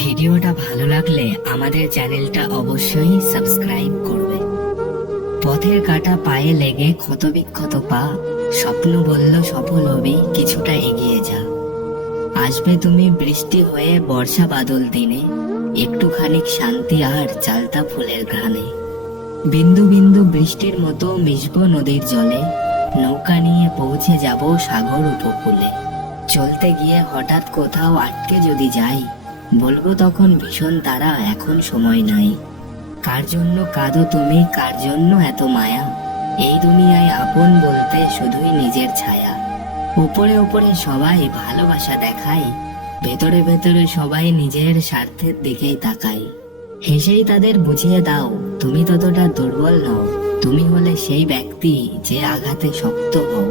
ভিডিওটা ভালো লাগলে আমাদের চ্যানেলটা অবশ্যই সাবস্ক্রাইব করবে। পথের কাঁটা পায়ে লেগে ক্ষতবিক্ষত পা, স্বপ্ন বলল সফল হবি, কিছুটা এগিয়ে যা। আসবে তুমি বৃষ্টি হয়ে বর্ষা বাদল দিনে, একটুখানি শান্তি আর চালতা ফুলের ঘ্রাণে। বিন্দু বিন্দু বৃষ্টির মতো মিশব নদীর জলে, নৌকা নিয়ে পৌঁছে যাব সাগর উপকূলে। চলতে গিয়ে হঠাৎ কোথাও আটকে যদি যাই, বলবো তখন ভীষণ তারা এখন সময় নাই। কার জন্য কাঁদো তুমি, কার জন্য এত মায়া, এই দুনিয়ায় আপন বলতে শুধুই নিজের ছায়া। উপরে উপরে সবাই ভালোবাসা দেখায়, ভেতরে ভেতরে সবাই নিজের স্বার্থের দিকেই তাকায়। হেসেই তাদের বুঝিয়ে দাও তুমি ততটা দুর্বল নও, তুমি হলে সেই ব্যক্তি যে আঘাতে শক্ত হও।